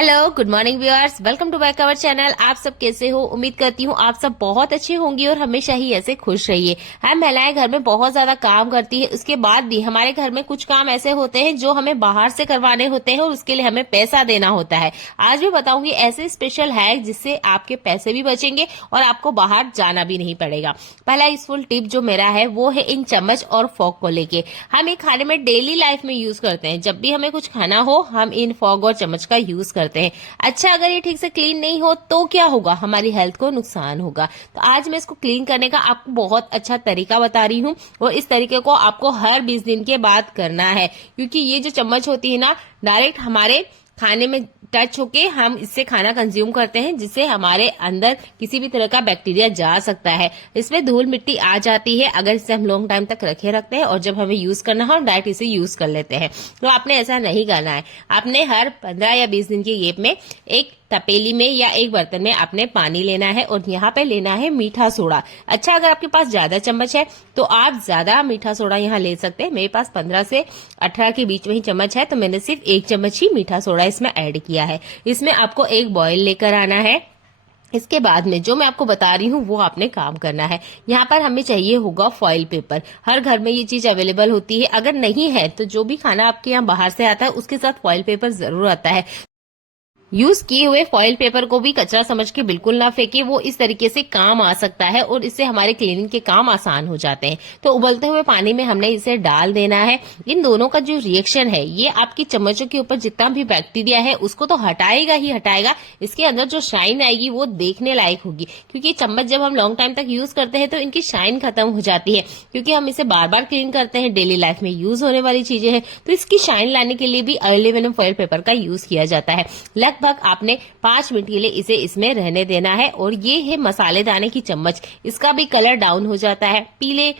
Hello, good morning viewers, welcome to back our channel. आप सब कैसे हो? उम्मीद करती हूँ आप सब बहुत अच्छे होंगे और हमेशा ही ऐसे खुश रहिए। हम महिलाएं घर में बहुत ज्यादा काम करती है, उसके बाद भी हमारे घर में कुछ काम ऐसे होते हैं जो हमें बाहर से करवाने होते हैं और उसके लिए हमें पैसा देना होता है। आज मैं बताऊंगी ऐसे स्पेशल हैक जिससे आपके पैसे भी बचेंगे और आपको बाहर जाना भी नहीं पड़ेगा। पहला यूजफुल टिप जो मेरा है वो है इन चम्मच और फॉर्क को लेके। हम ये खाने में डेली लाइफ में यूज करते हैं। जब भी हमें कुछ खाना हो हम इन फॉर्क और चम्मच का यूज करते हैं। अच्छा, अगर ये ठीक से क्लीन नहीं हो तो क्या होगा? हमारी हेल्थ को नुकसान होगा। तो आज मैं इसको क्लीन करने का आपको बहुत अच्छा तरीका बता रही हूँ और इस तरीके को आपको हर 20 दिन के बाद करना है, क्योंकि ये जो चम्मच होती है ना, डायरेक्ट हमारे खाने में टच होके हम इससे खाना कंज्यूम करते हैं, जिससे हमारे अंदर किसी भी तरह का बैक्टीरिया जा सकता है। इसमें धूल मिट्टी आ जाती है अगर इसे हम लॉन्ग टाइम तक रखे रखते हैं और जब हमें यूज करना हो डायरेक्ट इसे यूज कर लेते हैं। तो आपने ऐसा नहीं करना है। आपने हर 15 या 20 दिन के गैप में एक तपेली में या एक बर्तन में आपने पानी लेना है और यहाँ पे लेना है मीठा सोडा। अच्छा, अगर आपके पास ज्यादा चम्मच है तो आप ज्यादा मीठा सोडा यहाँ ले सकते हैं। मेरे पास 15 से 18 के बीच में ही चम्मच है, तो मैंने सिर्फ 1 चम्मच ही मीठा सोडा इसमें ऐड किया है। इसमें आपको एक बॉयल लेकर आना है। इसके बाद में जो मैं आपको बता रही हूँ वो आपने काम करना है। यहाँ पर हमें चाहिए होगा फॉइल पेपर। हर घर में ये चीज अवेलेबल होती है। अगर नहीं है तो जो भी खाना आपके यहाँ बाहर से आता है उसके साथ फॉइल पेपर जरूर आता है। यूज किए हुए फॉइल पेपर को भी कचरा समझ के बिल्कुल ना फेंके, वो इस तरीके से काम आ सकता है और इससे हमारे क्लीनिंग के काम आसान हो जाते हैं। तो उबलते हुए पानी में हमने इसे डाल देना है। इन दोनों का जो रिएक्शन है ये आपकी चम्मचों के ऊपर जितना भी बैक्टीरिया है उसको तो हटाएगा ही हटाएगा। इसके अंदर जो शाइन आएगी वो देखने लायक होगी, क्योंकि चम्मच जब हम लॉन्ग टाइम तक यूज करते हैं तो इनकी शाइन खत्म हो जाती है, क्योंकि हम इसे बार बार क्लीन करते हैं, डेली लाइफ में यूज होने वाली चीजें हैं। तो इसकी शाइन लाने के लिए भी एल्यूमिनियम फॉइल पेपर का यूज किया जाता है। लगभग आपने 5 मिनट के लिए इसे इसमें रहने देना है। और ये है मसालेदाने की चम्मच। इसका भी कलर डाउन हो जाता है, पीले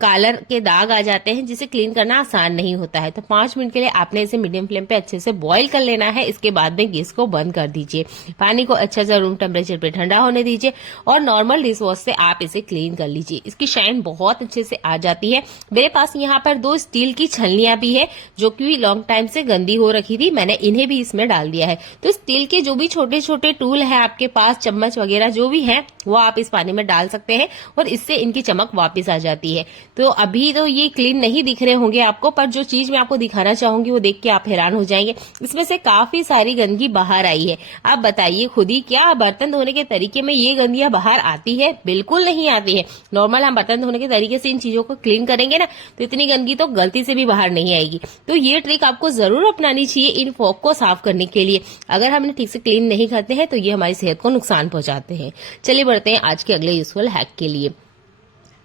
कलर के दाग आ जाते हैं, जिसे क्लीन करना आसान नहीं होता है। तो 5 मिनट के लिए आपने इसे मीडियम फ्लेम पे अच्छे से बॉईल कर लेना है। इसके बाद में गैस को बंद कर दीजिए। पानी को अच्छा सा रूम टेम्परेचर पे ठंडा होने दीजिए और नॉर्मल डिश वॉश से आप इसे क्लीन कर लीजिए। इसकी शाइन बहुत अच्छे से आ जाती है। मेरे पास यहाँ पर 2 स्टील की छलनियां भी है जो कि लॉन्ग टाइम से गंदी हो रखी थी, मैंने इन्हें भी इसमें डाल दिया है। तो स्टील के जो भी छोटे छोटे टूल है आपके पास, चम्मच वगैरह जो भी है, वो आप इस पानी में डाल सकते हैं और इससे इनकी चमक वापस आ जाती है। तो अभी तो ये क्लीन नहीं दिख रहे होंगे आपको, पर जो चीज मैं आपको दिखाना चाहूंगी वो देख के आप हैरान हो जाएंगे। इसमें से काफी सारी गंदगी बाहर आई है। आप बताइए खुद ही, क्या बर्तन धोने के तरीके में ये गंदियां बाहर आती है? बिल्कुल नहीं आती है। नॉर्मल हम बर्तन धोने के तरीके से इन चीजों को क्लीन करेंगे ना, तो इतनी गंदगी तो गलती से भी बाहर नहीं आएगी। तो ये ट्रिक आपको जरूर अपनानी चाहिए इन फॉर्क को साफ करने के लिए। अगर हम इन्हें ठीक से क्लीन नहीं करते हैं तो ये हमारी सेहत को नुकसान पहुंचाते हैं। चलिए बढ़ते हैं आज के अगले यूजफुल हैक के लिए।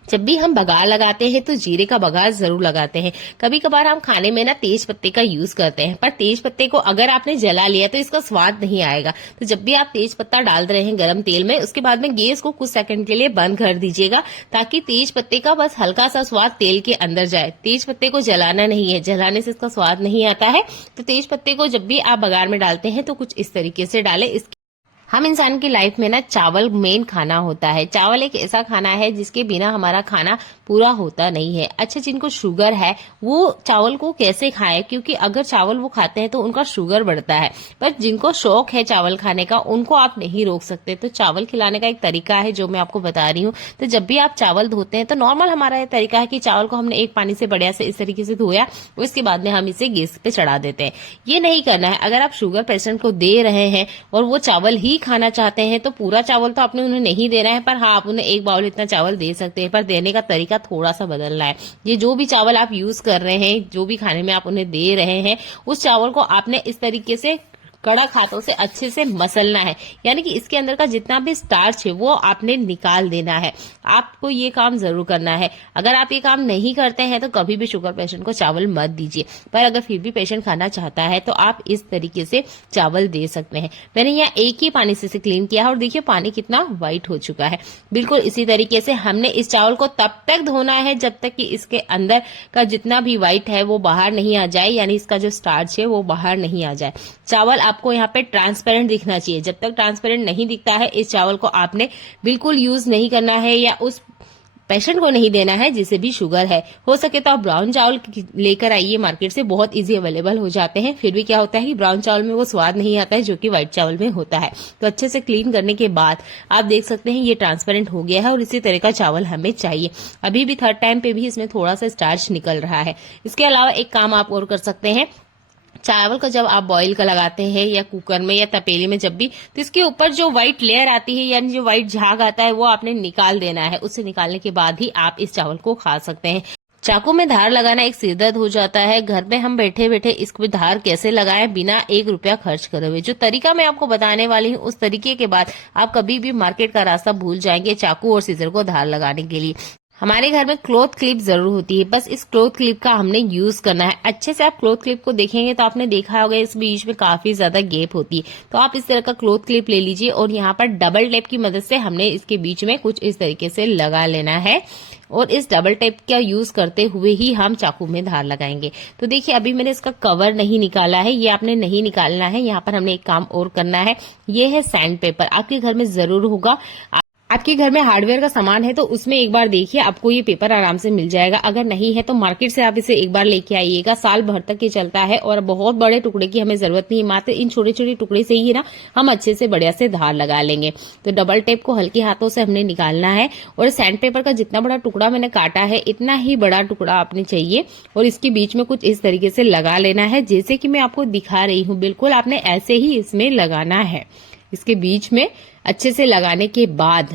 जब भी हम बघार लगाते हैं तो जीरे का बघार जरूर लगाते हैं। कभी कभार हम खाने में ना तेज पत्ते का यूज करते हैं, पर तेज पत्ते को अगर आपने जला लिया तो इसका स्वाद नहीं आएगा। तो जब भी आप तेज पत्ता डाल रहे हैं गरम तेल में, उसके बाद में गैस को कुछ सेकंड के लिए बंद कर दीजिएगा, ताकि तेज पत्ते का बस हल्का सा स्वाद तेल के अंदर जाए। तेज पत्ते को जलाना नहीं है, जलाने से इसका स्वाद नहीं आता है। तो तेज पत्ते को जब भी आप बघार में डालते हैं तो कुछ इस तरीके से डालें। हम इंसान की लाइफ में ना चावल मेन खाना होता है। चावल एक ऐसा खाना है जिसके बिना हमारा खाना पूरा होता नहीं है। अच्छा, जिनको शुगर है वो चावल को कैसे खाएं, क्योंकि अगर चावल वो खाते हैं तो उनका शुगर बढ़ता है। पर जिनको शौक है चावल खाने का उनको आप नहीं रोक सकते। तो चावल खिलाने का एक तरीका है जो मैं आपको बता रही हूँ। तो जब भी आप चावल धोते हैं तो नॉर्मल हमारा ये तरीका है कि चावल को हमने एक पानी से बढ़िया से इस तरीके से धोया, उसके बाद में हम इसे गैस पे चढ़ा देते हैं। ये नहीं करना है। अगर आप शुगर पेशेंट को दे रहे हैं और वो चावल ही खाना चाहते हैं तो पूरा चावल तो आपने उन्हें नहीं देना है, पर हाँ आप उन्हें 1 बाउल इतना चावल दे सकते हैं, पर देने का तरीका थोड़ा सा बदलना है। ये जो भी चावल आप यूज कर रहे हैं, जो भी खाने में आप उन्हें दे रहे हैं, उस चावल को आपने इस तरीके से कड़क हाथों से अच्छे से मसलना है। यानी कि इसके अंदर का जितना भी स्टार्च है वो आपने निकाल देना है। आपको ये काम जरूर करना है। अगर आप ये काम नहीं करते हैं तो कभी भी शुगर पेशेंट को चावल मत दीजिए। पर अगर फिर भी पेशेंट खाना चाहता है तो आप इस तरीके से चावल दे सकते हैं। मैंने यहाँ एक ही पानी से क्लीन किया है और देखिए पानी कितना व्हाइट हो चुका है। बिल्कुल इसी तरीके से हमने इस चावल को तब तक धोना है जब तक कि इसके अंदर का जितना भी व्हाइट है वो बाहर नहीं आ जाए, यानी इसका जो स्टार्च है वो बाहर नहीं आ जाए। चावल आपको यहाँ पे ट्रांसपेरेंट दिखना चाहिए। जब तक ट्रांसपेरेंट नहीं दिखता है इस चावल को आपने बिल्कुल यूज नहीं करना है, या उस पेशेंट को नहीं देना है जिसे भी शुगर है। हो सके तो आप ब्राउन चावल लेकर आइए मार्केट से, बहुत इजी अवेलेबल हो जाते हैं। फिर भी क्या होता है कि ब्राउन चावल में वो स्वाद नहीं आता है जो कि व्हाइट चावल में होता है। तो अच्छे से क्लीन करने के बाद आप देख सकते हैं ये ट्रांसपेरेंट हो गया है और इसी तरह का चावल हमें चाहिए। अभी भी थर्ड टाइम पे भी इसमें थोड़ा सा स्टार्च निकल रहा है। इसके अलावा एक काम आप और कर सकते हैं, चावल को जब आप बॉईल का लगाते हैं या कुकर में या तपेली में जब भी, तो इसके ऊपर जो व्हाइट लेयर आती है यानी जो व्हाइट झाग आता है वो आपने निकाल देना है। उसे निकालने के बाद ही आप इस चावल को खा सकते हैं। चाकू में धार लगाना एक सिरदर्द हो जाता है। घर में हम बैठे बैठे इसको धार कैसे लगाएं बिना 1 रुपया खर्च करे हुए। जो तरीका मैं आपको बताने वाली हूँ उस तरीके के बाद आप कभी भी मार्केट का रास्ता भूल जाएंगे चाकू और सीजर को धार लगाने के लिए। हमारे घर में क्लॉथ क्लिप जरूर होती है, बस इस क्लॉथ क्लिप का हमने यूज करना है। अच्छे से आप क्लॉथ क्लिप को देखेंगे तो आपने देखा होगा इस बीच में काफी ज्यादा गैप होती है। तो आप इस तरह का क्लॉथ क्लिप ले लीजिए और यहाँ पर डबल टेप की मदद से हमने इसके बीच में कुछ इस तरीके से लगा लेना है और इस डबल टेप का यूज करते हुए ही हम चाकू में धार लगाएंगे। तो देखिए अभी मैंने इसका कवर नहीं निकाला है, ये आपने नहीं निकालना है। यहाँ पर हमने एक काम और करना है, ये है सैंड पेपर। आपके घर में जरूर होगा। आपके घर में हार्डवेयर का सामान है तो उसमें एक बार देखिए, आपको ये पेपर आराम से मिल जाएगा। अगर नहीं है तो मार्केट से आप इसे एक बार लेके आइएगा, साल भर तक ये चलता है और बहुत बड़े टुकड़े की हमें जरूरत नहीं है। मात्र इन छोटे छोटे टुकड़े से ही ना हम अच्छे से बढ़िया से धार लगा लेंगे। तो डबल टेप को हल्के हाथों से हमने निकालना है और सैंड पेपर का जितना बड़ा टुकड़ा मैंने काटा है इतना ही बड़ा टुकड़ा आपने चाहिए और इसके बीच में कुछ इस तरीके से लगा लेना है, जैसे कि मैं आपको दिखा रही हूँ। बिल्कुल आपने ऐसे ही इसमें लगाना है। इसके बीच में अच्छे से लगाने के बाद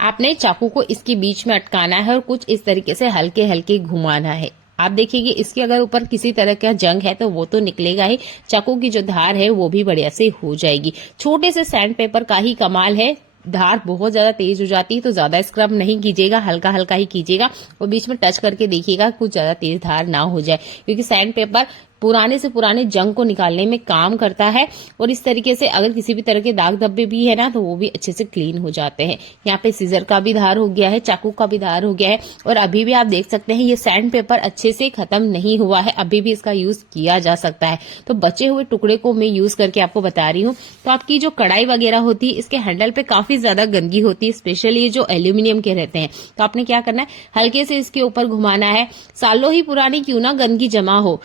आपने चाकू को इसके बीच में अटकाना है और कुछ इस तरीके से हल्के हल्के घुमाना है। आप देखिए इसके अगर ऊपर किसी तरह का जंग है तो वो तो निकलेगा ही, चाकू की जो धार है वो भी बढ़िया से हो जाएगी। छोटे से सैंड पेपर का ही कमाल है। धार बहुत ज्यादा तेज हो जाती है तो ज्यादा स्क्रब नहीं कीजिएगा, हल्का हल्का ही कीजिएगा और बीच में टच करके देखिएगा कुछ ज्यादा तेज धार ना हो जाए, क्योंकि सैंड पेपर पुराने से पुराने जंग को निकालने में काम करता है। और इस तरीके से अगर किसी भी तरह के दाग धब्बे भी है ना तो वो भी अच्छे से क्लीन हो जाते हैं। यहाँ पे सीजर का भी धार हो गया है, चाकू का भी धार हो गया है और अभी भी आप देख सकते हैं ये सैंड पेपर अच्छे से खत्म नहीं हुआ है, अभी भी इसका यूज किया जा सकता है। तो बचे हुए टुकड़े को मैं यूज करके आपको बता रही हूँ। तो आपकी जो कढ़ाई वगैरह होती है इसके हैंडल पे काफी ज्यादा गंदगी होती है, स्पेशली ये जो एल्यूमिनियम के रहते हैं। तो आपने क्या करना है, हल्के से इसके ऊपर घुमाना है। सालों ही पुरानी क्यों ना गंदगी जमा हो,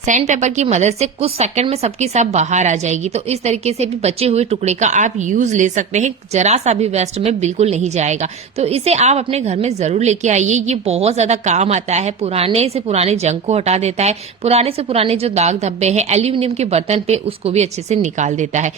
सैंड पेपर की मदद से कुछ सेकंड में सबकी सब बाहर आ जाएगी। तो इस तरीके से भी बचे हुए टुकड़े का आप यूज ले सकते हैं, जरा सा भी वेस्ट में बिल्कुल नहीं जाएगा। तो इसे आप अपने घर में जरूर लेके आइए, ये बहुत ज्यादा काम आता है। पुराने से पुराने जंग को हटा देता है, पुराने से पुराने जो दाग धब्बे हैं एल्यूमिनियम के बर्तन पे उसको भी अच्छे से निकाल देता है।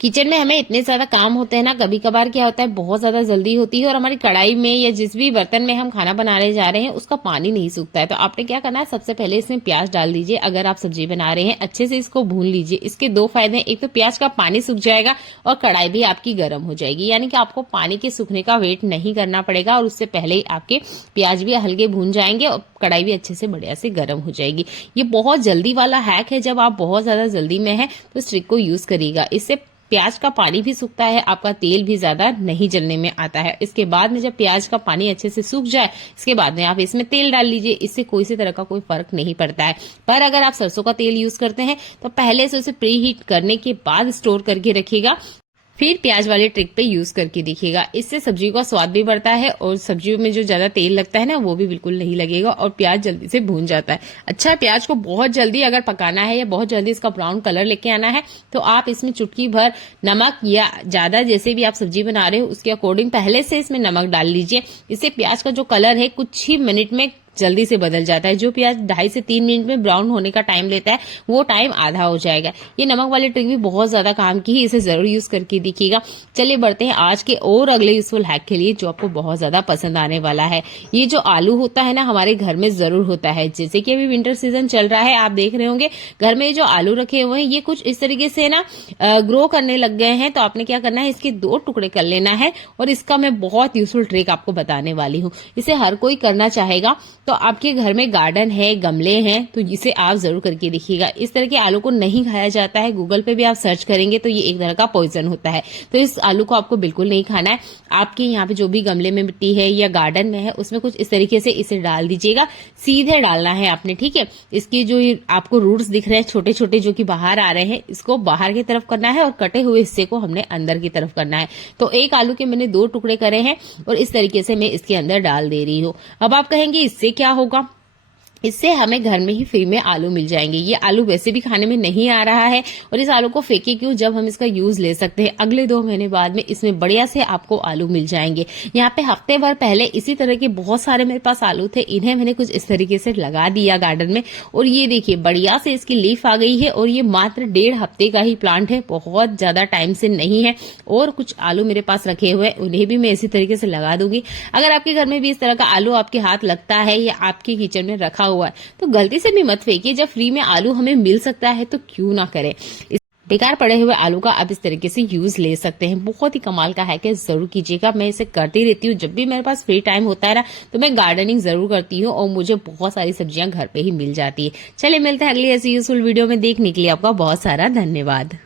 किचन में हमें इतने ज्यादा काम होते हैं ना, कभी कभार क्या होता है बहुत ज्यादा जल्दी होती है और हमारी कढ़ाई में या जिस भी बर्तन में हम खाना बनाने जा रहे हैं उसका पानी नहीं सूखता है। तो आपने क्या करना है, सबसे पहले इसमें प्याज डाल दीजिए। अगर आप सब्जी बना रहे हैं अच्छे से इसको भून लीजिए। इसके 2 फायदे हैं, एक तो प्याज का पानी सूख जाएगा और कढ़ाई भी आपकी गर्म हो जाएगी, यानी कि आपको पानी के सूखने का वेट नहीं करना पड़ेगा और उससे पहले ही आपके प्याज भी हल्के भून जाएंगे और कढ़ाई भी अच्छे से बढ़िया से गर्म हो जाएगी। ये बहुत जल्दी वाला हैक है, जब आप बहुत ज्यादा जल्दी में है तो इस ट्रिक को यूज करिएगा। इससे प्याज का पानी भी सूखता है, आपका तेल भी ज्यादा नहीं जलने में आता है। इसके बाद में जब प्याज का पानी अच्छे से सूख जाए इसके बाद में आप इसमें तेल डाल लीजिए, इससे कोई सी तरह का कोई फर्क नहीं पड़ता है। पर अगर आप सरसों का तेल यूज करते हैं तो पहले से उसे प्री हीट करने के बाद स्टोर करके रखिएगा, फिर प्याज वाले ट्रिक पे यूज करके देखिएगा। इससे सब्जी का स्वाद भी बढ़ता है और सब्जियों में जो ज्यादा तेल लगता है ना वो भी बिल्कुल नहीं लगेगा और प्याज जल्दी से भून जाता है। अच्छा, प्याज को बहुत जल्दी अगर पकाना है या बहुत जल्दी इसका ब्राउन कलर लेके आना है तो आप इसमें चुटकी भर नमक या ज्यादा जैसे भी आप सब्जी बना रहे हो उसके अकॉर्डिंग पहले से इसमें नमक डाल लीजिए। इससे प्याज का जो कलर है कुछ ही मिनट में जल्दी से बदल जाता है। जो प्याज 2.5 से 3 मिनट में ब्राउन होने का टाइम लेता है वो टाइम आधा हो जाएगा। ये नमक वाली ट्रिक भी बहुत ज्यादा काम की है, इसे जरूर यूज करके देखिएगा। चलिए बढ़ते हैं आज के और अगले यूजफुल हैक के लिए जो आपको बहुत ज्यादा पसंद आने वाला है। ये जो आलू होता है ना हमारे घर में जरूर होता है, जैसे कि अभी विंटर सीजन चल रहा है, आप देख रहे होंगे घर में जो आलू रखे हुए हैं ये कुछ इस तरीके से ना ग्रो करने लग गए हैं। तो आपने क्या करना है, इसके 2 टुकड़े कर लेना है और इसका मैं बहुत यूजफुल ट्रिक आपको बताने वाली हूँ। इसे हर कोई करना चाहेगा। तो आपके घर में गार्डन है, गमले हैं, तो इसे आप जरूर करके देखिएगा। इस तरह के आलू को नहीं खाया जाता है, गूगल पे भी आप सर्च करेंगे तो ये एक तरह का पॉइजन होता है। तो इस आलू को आपको बिल्कुल नहीं खाना है। आपके यहाँ पे जो भी गमले में मिट्टी है या गार्डन में है उसमें कुछ इस तरीके से इसे डाल दीजिएगा, सीधे डालना है आपने, ठीक है। इसकी जो आपको रूट्स दिख रहे हैं छोटे छोटे जो कि बाहर आ रहे हैं, इसको बाहर की तरफ करना है और कटे हुए हिस्से को हमने अंदर की तरफ करना है। तो एक आलू के मैंने 2 टुकड़े करे हैं और इस तरीके से मैं इसके अंदर डाल दे रही हूँ। अब आप कहेंगे इससे क्या होगा, इससे हमें घर में ही फ्री में आलू मिल जाएंगे। ये आलू वैसे भी खाने में नहीं आ रहा है और इस आलू को फेंके क्यों जब हम इसका यूज ले सकते हैं। अगले 2 महीने बाद में इसमें बढ़िया से आपको आलू मिल जाएंगे। यहाँ पे हफ्ते भर पहले इसी तरह के बहुत सारे मेरे पास आलू थे, इन्हें मैंने कुछ इस तरीके से लगा दिया गार्डन में और ये देखिए बढ़िया से इसकी लीफ आ गई है और ये मात्र 1.5 हफ्ते का ही प्लांट है, बहुत ज्यादा टाइम से नहीं है। और कुछ आलू मेरे पास रखे हुए उन्हें भी मैं इसी तरीके से लगा दूंगी। अगर आपके घर में भी इस तरह का आलू आपके हाथ लगता है या आपके किचन में रखा हुआ है तो गलती से भी मत फेंकिए। जब फ्री में आलू हमें मिल सकता है तो क्यों ना करें। बेकार पड़े हुए आलू का आप इस तरीके से यूज ले सकते हैं। बहुत ही कमाल का है कि जरूर कीजिएगा। मैं इसे करती रहती हूँ, जब भी मेरे पास फ्री टाइम होता है ना तो मैं गार्डनिंग जरूर करती हूँ और मुझे बहुत सारी सब्जियां घर पे ही मिल जाती है। चलिए मिलते हैं अगली ऐसी यूजफुल वीडियो में। देखने के लिए आपका बहुत सारा धन्यवाद।